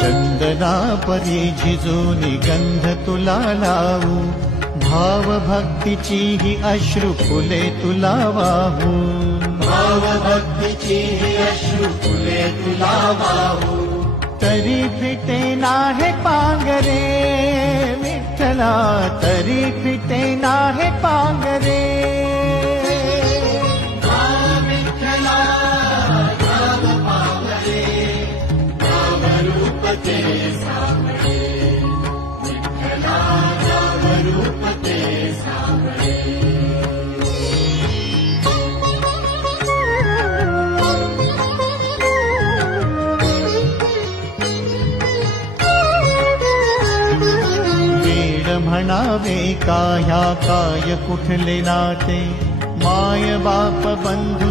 चंदना परी झिजूनी गंध तुला लावू, भाव भक्तीची ही अश्रु फुले तुला वाहू, भाव भक्तीची ही अश्रु फुले तुला वाहू. तरी फिटे नाहे पांगरे विठ्ठला, तरी फिटे नाहे पांगरे. विठ्ठला नाम पावले, नाम रूप ते सावळे. विठ्ठला नाम रूप ते सावळे. म्हणावे का ह्या काय कुठले नाते, माय बाप बंधू